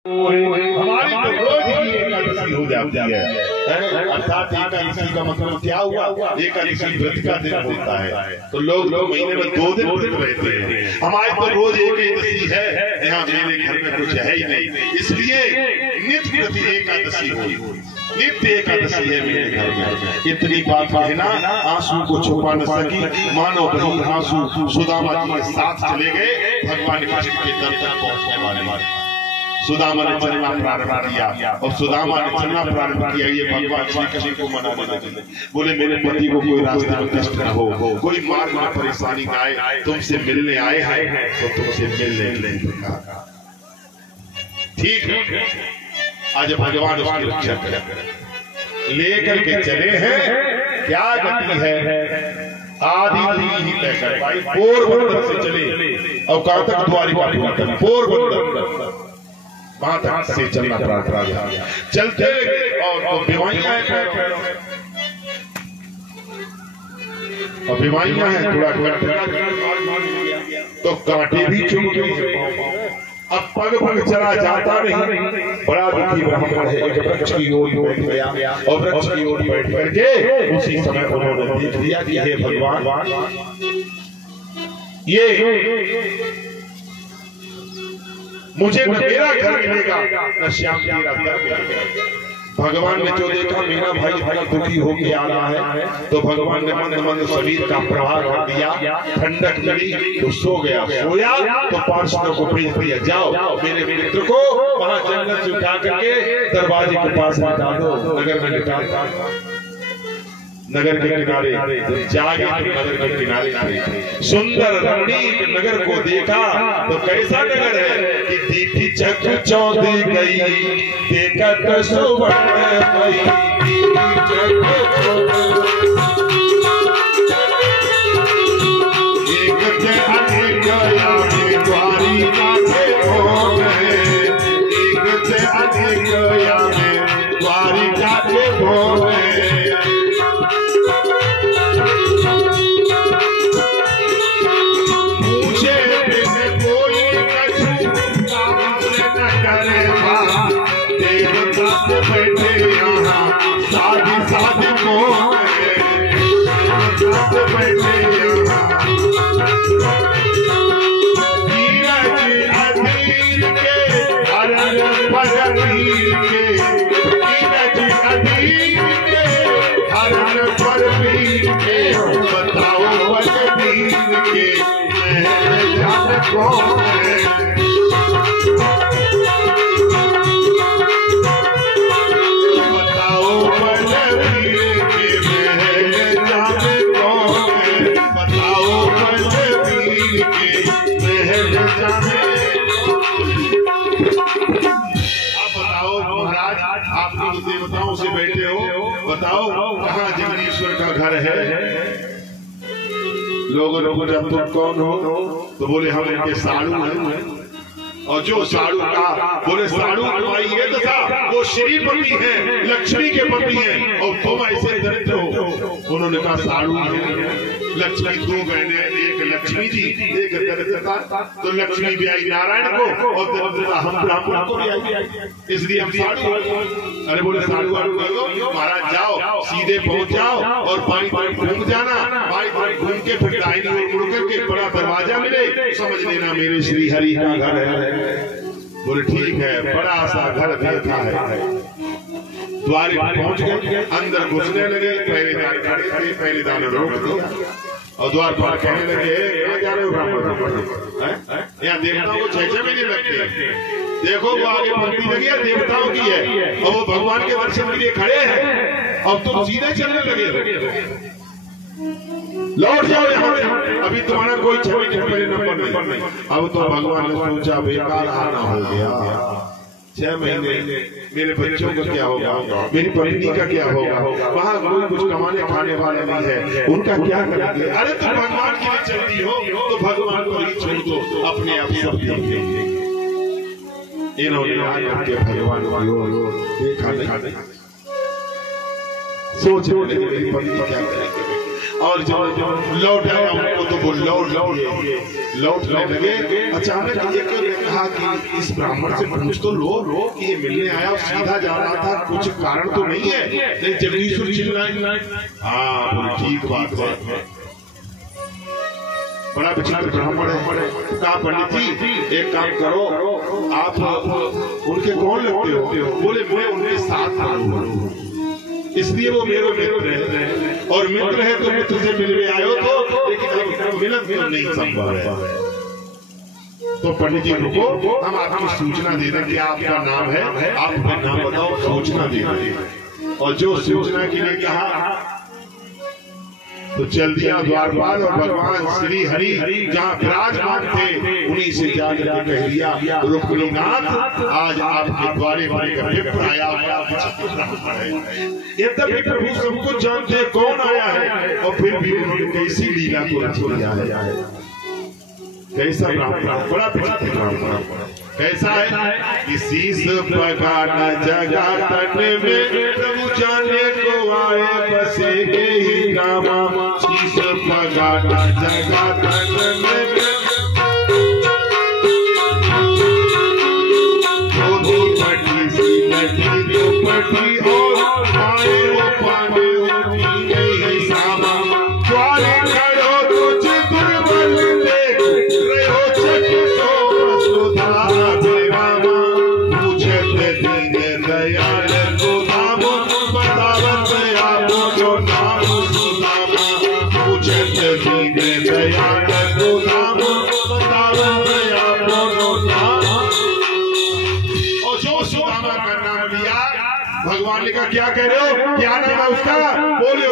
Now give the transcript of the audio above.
हमारी तो रोज ही एकादशी हो जाती है। अर्थात एकादशी का मतलब क्या हुआ? एकादशी व्रत का दिन होता है, तो लोग महीने में 2 दिन व्रत रहते हैं। हमारी तो रोज एकादशी है, यहाँ मेरे घर में कुछ है ही नहीं, इसलिए नित्य प्रति एकादशी हो, नित्य एकादशी है मेरे घर में। इतनी बात कहना आंसू को छुपा न सकी, मानो बही आंसू सुदामा जी के साथ चले गए भगवान कृष्ण के दर तक पहुंचने वाले। सुदामा ने चलना प्रारंभ किया और सुदामा ने चलना प्रारंभ किया ये भगवान श्री कृष्ण को मनाने लगे। बोले मेरे पति को कोई रास्ते में कष्ट न हो, कोई मार्ग में परेशानी न आए, तुमसे मिलने आए हैं तो तुमसे मिलने ठीक है। आज भगवान उसकी रक्षा करें, लेकर के चले हैं। क्या गति है? आदि ही लेकर पोरबंदर से चले और कहां तक? द्वारिका पोरबंदर वहां तक से चलना प्रारंभ किया। चलते और बीमारियां हैं, और बीमारियां हैं, थोड़ा तो कांटे भी चुभ गए। अब पग चला जाता नहीं, बड़ा दुखी ब्राह्मण है, एक वृक्ष की ओर बैठ गया और वृक्ष की ओर बैठ करके उसी समय उन्होंने देख लिया कि हे भगवान, ये मुझे न मेरा घर मिलेगा न श्याम तेरा घर मिलेगा। भगवान ने जो देखा मेरा भाई बड़ा दुखी होके आ रहा है, तो भगवान ने मंद मंद शरीर का प्रहार कर दिया, ठंडक मिली तो सो गया। सोया तो पार्षदों को भेज दिया, जाओ मेरे मित्र को वहां जंगल से उठा करके दरवाजे के पास बिठा दो, नगर में बिठा दो। नगर के किनारे जागे तो नगर के किनारे आए, सुंदर रमणीक नगर को देखा तो कैसा नगर है कि दीपी चक चौंधी गई, देखा तो सुवर्ण गई। एक से अनेक आवे द्वारिका के भोग, एक से अनेक आवे द्वारिका के भोग। बैठे यहाँ साधी साधी मोह बैठे यहाँ अधीर के हरण पीर के, अधीर के हरण पर पीर के, बताओ बलबीर के मैं जान कौन है। देवताओं से बैठे हो, बताओ कहाँ जगदीश्वर का घर है? लोगों ने जब तुम कौन हो तो बोले हम इनके साड़ू हैं। और जो साड़ू का बोले साड़ू भाई ये तो था, वो श्रीपति है, लक्ष्मी के पति है, और तुम ऐसे दरिद्र हो। उन्होंने कहा साड़ू लक्ष्मी 2 बहने, एक लक्ष्मी जी एक दरिद्रता, तो लक्ष्मी भी आई नारायण को और दरिद्रता हम ब्राह्मण को भी आई, इसलिए हम साड़ू। अरे बोले साड़ू आड़ू महाराज जाओ सीधे पहुंच जाओ और बाई बाई घूम जाना, बाई बाई घूम के फिर दाहिनी ओर मुड़ करके बड़ा दरवाजा मिले, समझ लेना मेरे श्री हरि का घर है। बोले ठीक है, बड़ा सा घर देखा है। द्वार पहुंच गए, अंदर घुसने लगे, पहरेदार खड़े थे, पहरेदार ने रोक दिया और द्वार पर कहने लगे कहाँ जा रहे हो ब्राह्मण? यहाँ देवताओं को 6 महीने लगते हैं, देखो वो आगे पंक्ति लगी है देवताओं की है और वो भगवान के दर्शन के लिए खड़े हैं और तुम सीधे चलने लगे। लौट जाओ यहाँ, अभी तुम्हारा कोई 6 महीने पहले नंबर नहीं। अब तो भगवान ने सोचा बेकार आना हो गया, 6 महीने मेरे बच्चों का क्या होगा, मेरी पत्नी का क्या होगा, वहाँ कोई कुछ कमाने खाने वाले नहीं है, उनका क्या करेंगे? अरे तुम भगवान के लिए चलती हो तो भगवान को ही छोड़ दो, अपने आप सब देख लेंगे। इन्होंने आकर के भगवान को देखा नहीं, सोच मेरी पत्नी क्या करेंगे। और जब लौट आया उनको तो वो लौटने लगे। अचानक एक ने कहा कि इस ब्राह्मण से पूछ तो लो कि ये मिलने आया, सीधा जा रहा था, कुछ कारण तो नहीं है? नहीं, जगदीश्वर चिल्लाए। हाँ बोले ठीक बात है, बड़ा विचित्र ब्राह्मण है। कहा पंडित जी एक काम करो, आप उनके कौन लगते हो? बोले मैं उनके साथ हूँ, इसलिए वो मेरे मित्र है, और मित्र है तो मित्र से मिलने आयो तो, लेकिन मिलन तो नहीं संभव है। तो पंडित जी रुको, हम आपकी सूचना दे दें कि आपका नाम है, आप अपना नाम बताओ, सूचना दे दें। और जो सूचना के लिए कहा तो चल दिया द्वारपाल, और भगवान श्री हरि जहाँ विराजमान थे उन्हीं से जाकर के कह दिया रुक्मिणीनाथ आज आपके द्वारे पर विप्र आया है। यद्यपि प्रभु सब कुछ जानते हैं कौन आया है, और फिर भी उन्होंने कैसी लीला को रच दिया है। कैसा ब्राह्मण, बड़ा विचित्र ब्राह्मण। कैसा है कि शीश पगाना जगा तन में, प्रभु जाने को आए बसे के ही गामा। शीश पगाना जगा तन में, दो पटी सी लगी दो पटी, और पाए वो पाने होती नहीं सामा। द्वारे खड़ो तुझ दुर्बल देख, रहो चकितो वसुधा देवामा। पूछत दीन दयाल को नाम, बतावत आपो जो नाम सुदामा। पूछत दीन दयाल को नाम, बतावत आपो जो नाम। और जो सुदामा का नाम लिया, भगवान ने कहा क्या कह रहे हो, क्या नाम है उसका? बोले